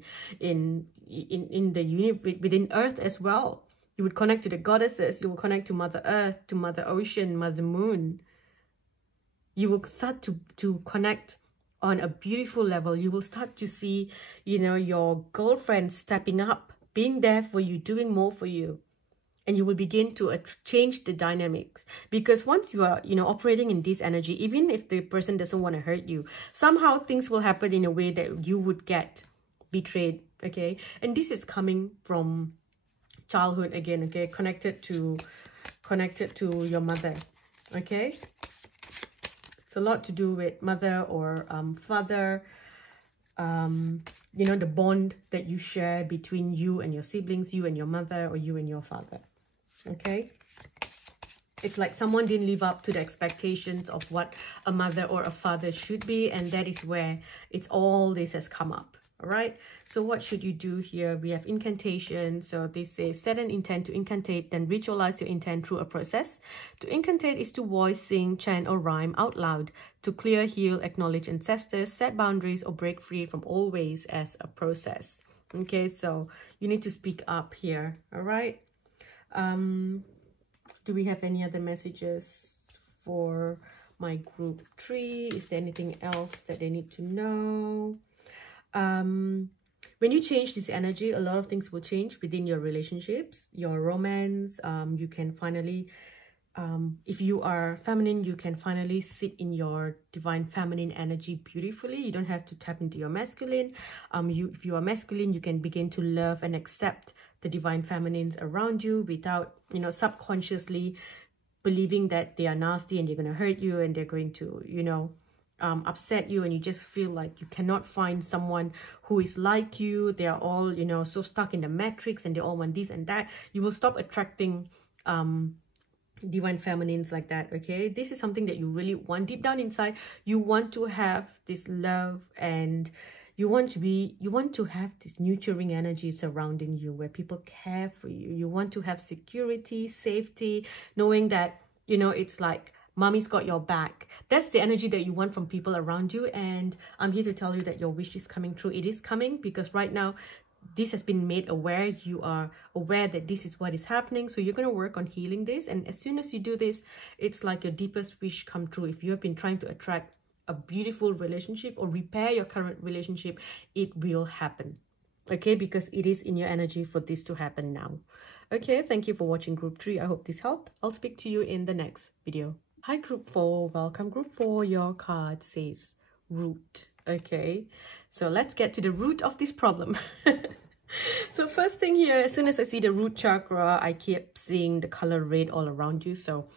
the universe, within Earth as well. You would connect to the goddesses. You will connect to Mother Earth, to Mother Ocean, Mother Moon. You will start to connect on a beautiful level. You will start to see, you know, your girlfriend stepping up, being there for you, doing more for you. And you will begin to change the dynamics, because once you are, you know, operating in this energy, even if the person doesn't want to hurt you, somehow things will happen in a way that you would get betrayed. Okay, and this is coming from childhood again. Okay, connected to your mother. Okay, it's a lot to do with mother or father. You know, the bond that you share between you and your siblings, you and your mother, or you and your father. Okay, It's like someone didn't live up to the expectations of what a mother or a father should be, and that is where it's all this has come up. All right, so what should you do here? We have incantation. So this says set an intent to incantate, then ritualize your intent through a process. To incantate is to voice, sing, chant, or rhyme out loud. To clear, heal, acknowledge ancestors, set boundaries, or break free from all ways as a process. Okay, so you need to speak up here. All right. Do we have any other messages for my group 3? Is there anything else that they need to know? When you change this energy, a lot of things will change within your relationships, your romance. You can finally, if you are feminine, you can finally sit in your divine feminine energy beautifully. You don't have to tap into your masculine. If you are masculine, you can begin to love and accept the divine feminines around you without, you know, subconsciously believing that they are nasty and they're going to hurt you and they're going to, you know, upset you, and you just feel like you cannot find someone who is like you. They are all, you know, so stuck in the matrix and they all want this and that. You will stop attracting divine feminines like that. Okay, this is something that you really want deep down inside. You want to have this love, and you want to have this nurturing energy surrounding you where people care for you. You want to have security, safety, knowing that, you know, it's like mommy's got your back. That's the energy that you want from people around you. And I'm here to tell you that your wish is coming true. It is coming, because right now this has been made aware. You are aware that this is what is happening. So you're going to work on healing this. And as soon as you do this, it's like your deepest wish come true. If you have been trying to attract a beautiful relationship or repair your current relationship, it will happen. Okay, because it is in your energy for this to happen now. Okay, thank you for watching group 3. I hope this helped. I'll speak to you in the next video. Hi group 4, welcome group 4. Your card says root. Okay, so let's get to the root of this problem. So first thing here, as soon as I see the root chakra, I keep seeing the color red all around you. So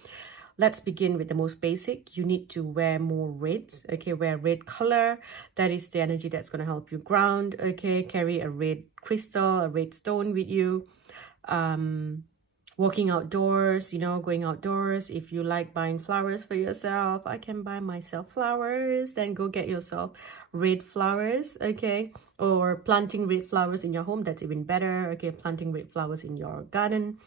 let's begin with the most basic. You need to wear more reds. Okay, wear red color. That is the energy that's going to help you ground. Okay, carry a red crystal, a red stone with you. Walking outdoors, you know, going outdoors. If you like buying flowers for yourself, I can buy myself flowers. Then go get yourself red flowers, okay? Or planting red flowers in your home, that's even better. Okay, planting red flowers in your garden.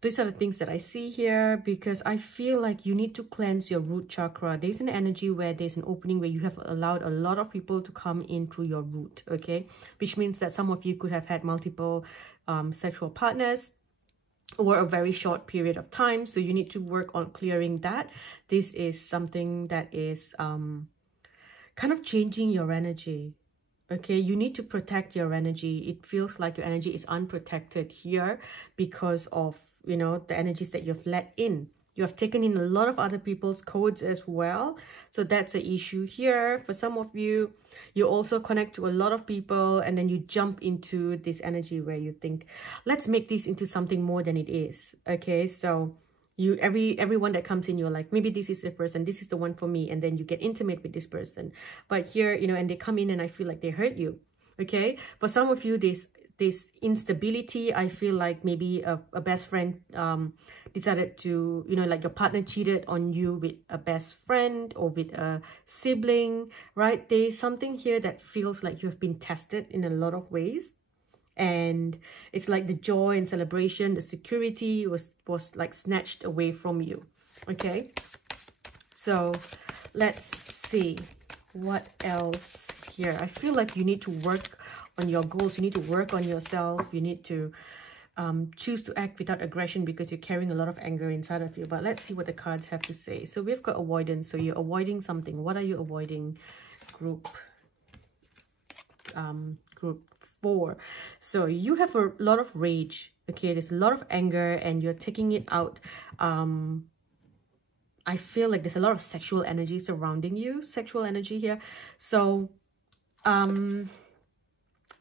These are the things that I see here, because I feel like you need to cleanse your root chakra. There's an energy where there's an opening where you have allowed a lot of people to come in through your root, okay? Which means that some of you could have had multiple sexual partners over a very short period of time. So you need to work on clearing that. This is something that is kind of changing your energy. Okay, you need to protect your energy. It feels like your energy is unprotected here because of, you know, the energies that you've let in. You have taken in a lot of other people's codes as well. So that's an issue here. For some of you, you also connect to a lot of people, and then you jump into this energy where you think, let's make this into something more than it is. Okay, so you everyone that comes in, you're like, maybe this is the person, this is the one for me, and then you get intimate with this person. But here, you know, and they come in and I feel like they hurt you. Okay, for some of you, this instability, I feel like maybe a best friend decided to, you know, like your partner cheated on you with a best friend or with a sibling, right? There's something here that feels like you have been tested in a lot of ways. And it's like the joy and celebration, the security was like snatched away from you. Okay, so let's see what else here. I feel like you need to work on your goals. You need to work on yourself. You need to choose to act without aggression, because you're carrying a lot of anger inside of you. But let's see what the cards have to say. So we've got avoidance. So you're avoiding something. What are you avoiding, group 4? So you have a lot of rage. Okay, there's a lot of anger and you're taking it out. I feel like there's a lot of sexual energy surrounding you, sexual energy here. So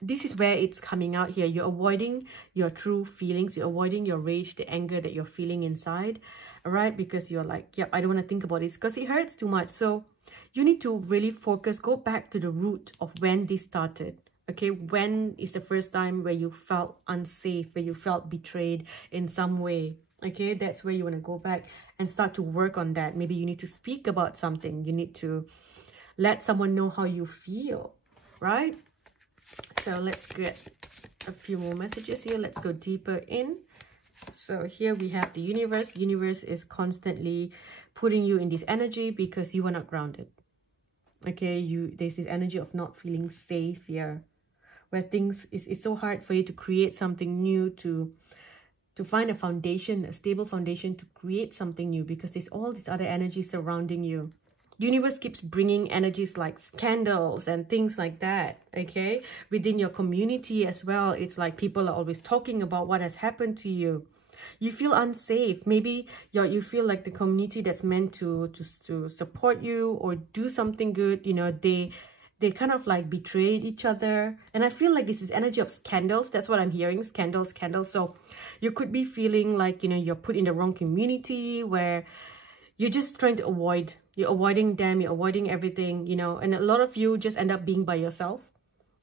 this is where it's coming out here. You're avoiding your true feelings. You're avoiding your rage, the anger that you're feeling inside. All right, because you're like, yep, I don't want to think about this because it hurts too much. So you need to really focus, go back to the root of when this started. Okay, when is the first time where you felt unsafe, where you felt betrayed in some way? Okay, that's where you want to go back and start to work on that. Maybe you need to speak about something. You need to let someone know how you feel, right? So let's get a few more messages here. Let's go deeper in. So here we have the universe. The universe is constantly putting you in this energy because you are not grounded. Okay, there's this energy of not feeling safe here, where things it's so hard for you to create something new, to find a foundation, a stable foundation, to create something new, because there's all this other energy surrounding you. The universe keeps bringing energies like scandals and things like that, okay? Within your community as well, it's like people are always talking about what has happened to you. You feel unsafe. Maybe you feel like the community that's meant to support you or do something good, you know, they kind of like betrayed each other. And I feel like this is energy of scandals. That's what I'm hearing. Scandals. So you could be feeling like, you know, you're put in the wrong community where you're just trying to avoid. You're avoiding them. You're avoiding everything, you know. And a lot of you just end up being by yourself.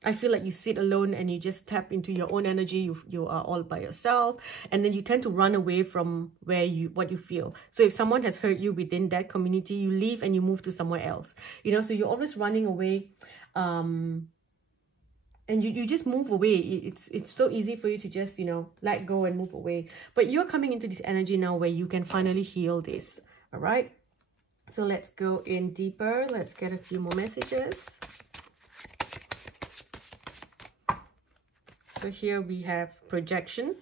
I feel like you sit alone and you just tap into your own energy. You are all by yourself. And then you tend to run away from what you feel. So if someone has hurt you within that community, you leave and you move to somewhere else. You know, so you're always running away. And you just move away. It's so easy for you to just, you know, let go and move away. But you're coming into this energy now where you can finally heal this. All right. So let's go in deeper. Let's get a few more messages. So here we have projection,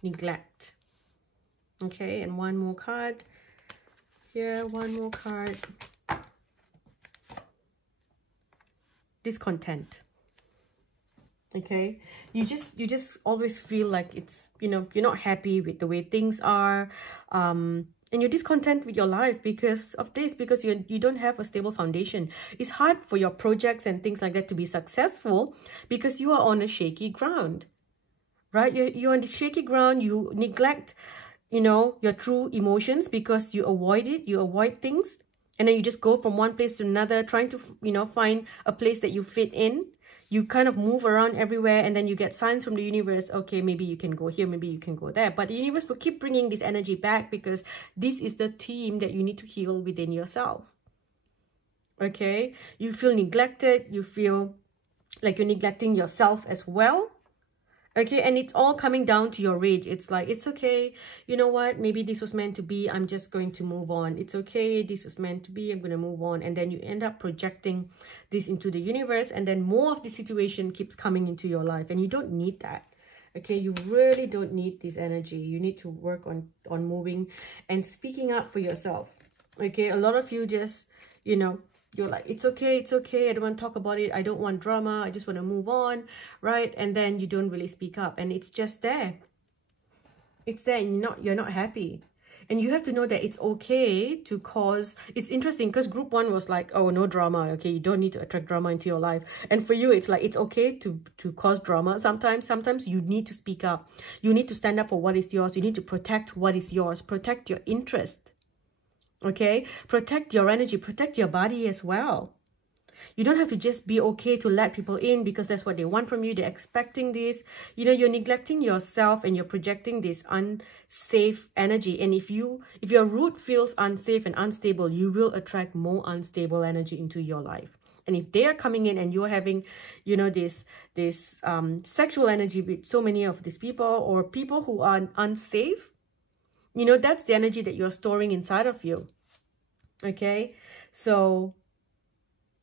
neglect. Okay, and one more card. Here, one more card. Discontent. Okay, you just always feel like it's, you know, you're not happy with the way things are. And you're discontent with your life because of this, because you don't have a stable foundation. It's hard for your projects and things like that to be successful because you are on a shaky ground, right? You're on the shaky ground. You neglect, you know, your true emotions because you avoid it. You avoid things. And then you just go from one place to another, trying to, you know, find a place that you fit in. You kind of move around everywhere, and then you get signs from the universe. Okay, maybe you can go here, maybe you can go there. But the universe will keep bringing this energy back because this is the theme that you need to heal within yourself. Okay, you feel neglected. You feel like you're neglecting yourself as well. Okay, and it's all coming down to your rage. It's like, it's okay. You know what? Maybe this was meant to be. I'm just going to move on. It's okay. This was meant to be. I'm going to move on. And then you end up projecting this into the universe. And then more of the situation keeps coming into your life. And you don't need that. Okay, you really don't need this energy. You need to work on moving and speaking up for yourself. Okay, a lot of you just, you know, you're like, it's okay, I don't want to talk about it, I don't want drama, I just want to move on, right? And then you don't really speak up, and it's just there. It's there, and you're not happy. And you have to know that it's okay to cause... It's interesting because group one was like, oh, no drama, okay, you don't need to attract drama into your life. And for you, it's like, it's okay to cause drama sometimes. Sometimes you need to speak up. You need to stand up for what is yours. You need to protect what is yours. Protect your interest. Okay, protect your energy, protect your body as well. You don't have to just be okay to let people in because that's what they want from you. They're expecting this. You know, you're neglecting yourself and you're projecting this unsafe energy. And if your root feels unsafe and unstable, you will attract more unstable energy into your life. And if they are coming in and you're having, you know, this sexual energy with so many of these people, or people who are unsafe, you know, that's the energy that you're storing inside of you. Okay, so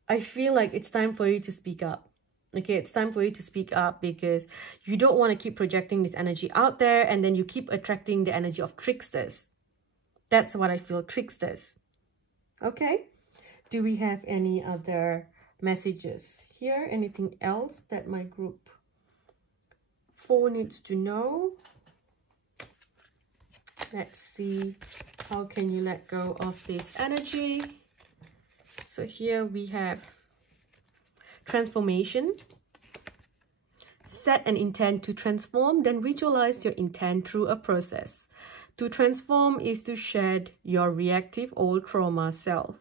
I feel like it's time for you to speak up. Okay, it's time for you to speak up because you don't want to keep projecting this energy out there, and then you keep attracting the energy of tricksters. That's what I feel, tricksters. Okay, do we have any other messages here? Anything else that my group 4 needs to know? Let's see, how can you let go of this energy? So here we have transformation. Set an intent to transform, then visualize your intent through a process. To transform is to shed your reactive old trauma self,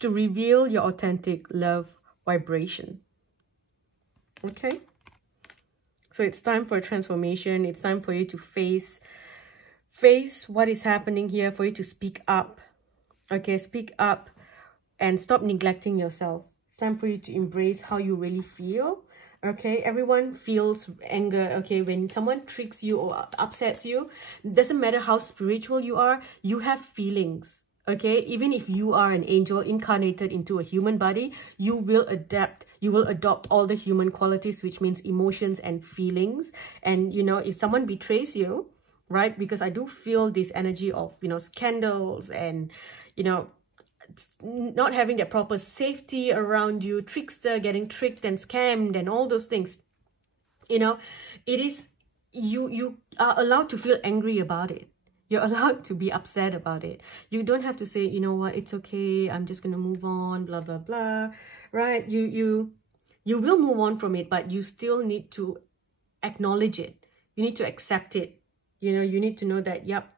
to reveal your authentic love vibration. Okay? So it's time for a transformation. It's time for you to face what is happening here, for you to speak up. Okay, speak up and stop neglecting yourself. It's time for you to embrace how you really feel. Okay, everyone feels anger. Okay, when someone tricks you or upsets you, doesn't matter how spiritual you are, you have feelings. Okay, even if you are an angel incarnated into a human body, you will adopt all the human qualities, which means emotions and feelings. And you know, if someone betrays you, right, because I do feel this energy of, you know, scandals and, you know, not having that proper safety around you, trickster, getting tricked and scammed and all those things, you know, it is, you are allowed to feel angry about it. You're allowed to be upset about it. You don't have to say, you know what, it's okay, I'm just gonna move on, blah blah blah, right? You will move on from it, but you still need to acknowledge it. You need to accept it. You know, you need to know that, yep,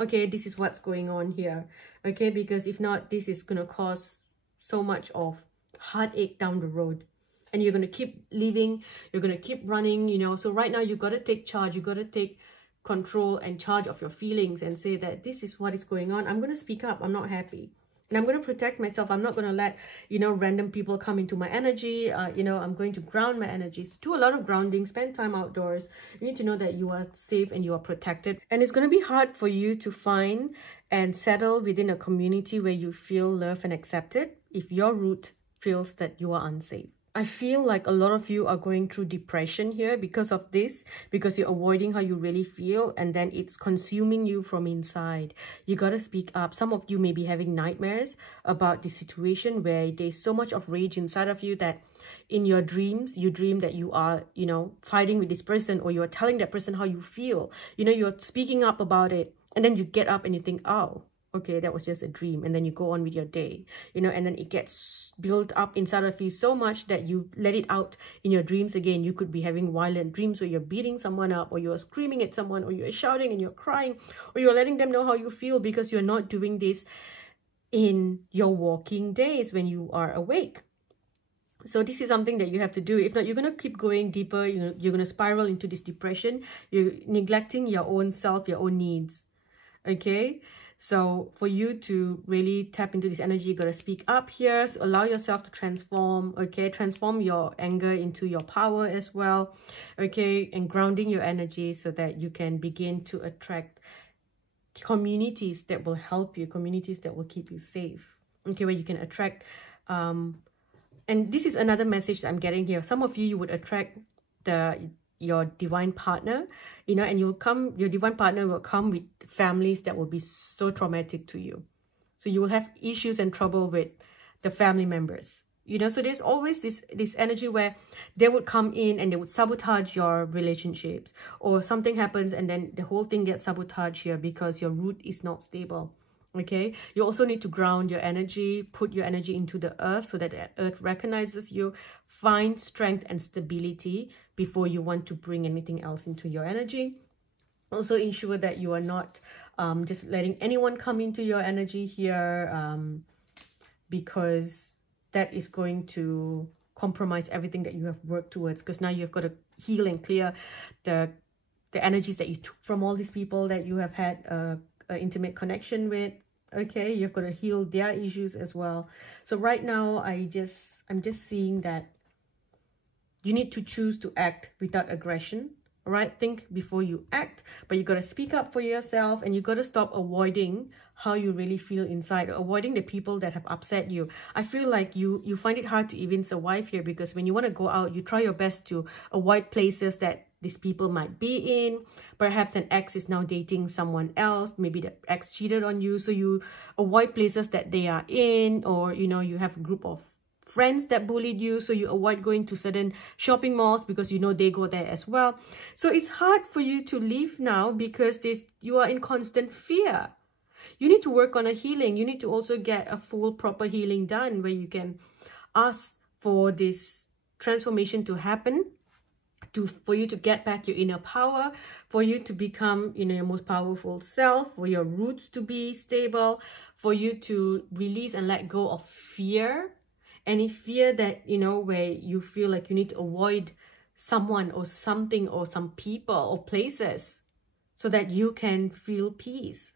okay, this is what's going on here. Okay, because if not, this is going to cause so much of heartache down the road. And you're going to keep living, you're going to keep running, you know. So right now, you got to take charge. You got to take control and charge of your feelings and say that this is what is going on. I'm going to speak up. I'm not happy. And I'm going to protect myself. I'm not going to let, you know, random people come into my energy. You know, I'm going to ground my energies. Do a lot of grounding. Spend time outdoors. You need to know that you are safe and you are protected. And it's going to be hard for you to find and settle within a community where you feel loved and accepted if your root feels that you are unsafe. I feel like a lot of you are going through depression here because of this, because you're avoiding how you really feel, and then it's consuming you from inside. You got to speak up. Some of you may be having nightmares about the situation where there's so much of rage inside of you that in your dreams, you dream that you are, you know, fighting with this person, or you're telling that person how you feel. You know, you're speaking up about it, and then you get up and you think, oh, okay, that was just a dream. And then you go on with your day, you know, and then it gets built up inside of you so much that you let it out in your dreams again. You could be having violent dreams where you're beating someone up, or you're screaming at someone, or you're shouting and you're crying, or you're letting them know how you feel, because you're not doing this in your walking days when you are awake. So this is something that you have to do. If not, you're going to keep going deeper. You know, you're going to spiral into this depression. You're neglecting your own self, your own needs. Okay? So for you to really tap into this energy, you got to speak up here. So allow yourself to transform, okay? Transform your anger into your power as well, okay? And grounding your energy so that you can begin to attract communities that will help you, communities that will keep you safe, okay? Where you can attract, and this is another message that I'm getting here. Some of you, you would attract your divine partner, you know, and your divine partner will come with families that will be so traumatic to you. So you will have issues and trouble with the family members, you know. So there's always this energy where they would come in and they would sabotage your relationships, or something happens and then the whole thing gets sabotaged here because your root is not stable. Okay, you also need to ground your energy, put your energy into the earth so that the earth recognizes you. Find strength and stability before you want to bring anything else into your energy. Also ensure that you are not just letting anyone come into your energy here, because that is going to compromise everything that you have worked towards, because now you've got to heal and clear the energies that you took from all these people that you have had an intimate connection with. Okay, you've got to heal their issues as well. So right now, I'm just seeing that you need to choose to act without aggression. All right, think before you act, but you got to speak up for yourself, and you got to stop avoiding how you really feel inside, or avoiding the people that have upset you. I feel like you find it hard to even survive here, because when you want to go out, you try your best to avoid places that these people might be in. Perhaps an ex is now dating someone else. Maybe the ex cheated on you, so you avoid places that they are in, or you know, you have a group of friends that bullied you, so you avoid going to certain shopping malls because you know they go there as well. So it's hard for you to live now because you are in constant fear. You need to work on a healing. You need to also get a full proper healing done, where you can ask for this transformation to happen, for you to get back your inner power, for you to become, you know, your most powerful self, for your roots to be stable, for you to release and let go of fear. Any fear that, you know, where you feel like you need to avoid someone or something or some people or places so that you can feel peace.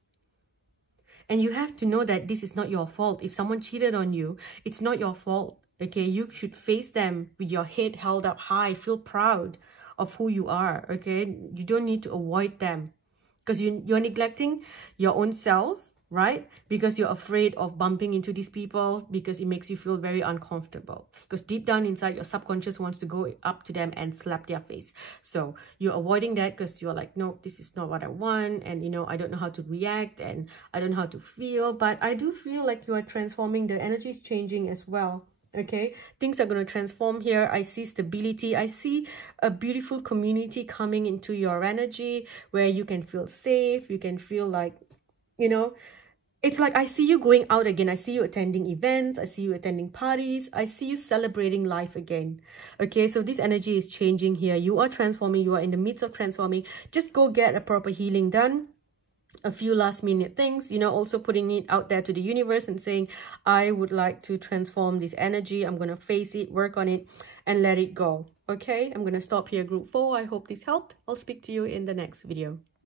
And you have to know that this is not your fault. If someone cheated on you, it's not your fault. Okay, you should face them with your head held up high. Feel proud of who you are. Okay, you don't need to avoid them because you're neglecting your own self, right? Because you're afraid of bumping into these people, because it makes you feel very uncomfortable. Because deep down inside, your subconscious wants to go up to them and slap their face. So you're avoiding that because you're like, no, this is not what I want. And, you know, I don't know how to react and I don't know how to feel. But I do feel like you are transforming. The energy is changing as well. Okay, things are going to transform here. I see stability. I see a beautiful community coming into your energy where you can feel safe. You can feel like, you know, it's like I see you going out again. I see you attending events. I see you attending parties. I see you celebrating life again. Okay, so this energy is changing here. You are transforming. You are in the midst of transforming. Just go get a proper healing done. A few last minute things, you know, also putting it out there to the universe and saying, I would like to transform this energy. I'm going to face it, work on it, and let it go. Okay, I'm going to stop here, group 4. I hope this helped. I'll speak to you in the next video.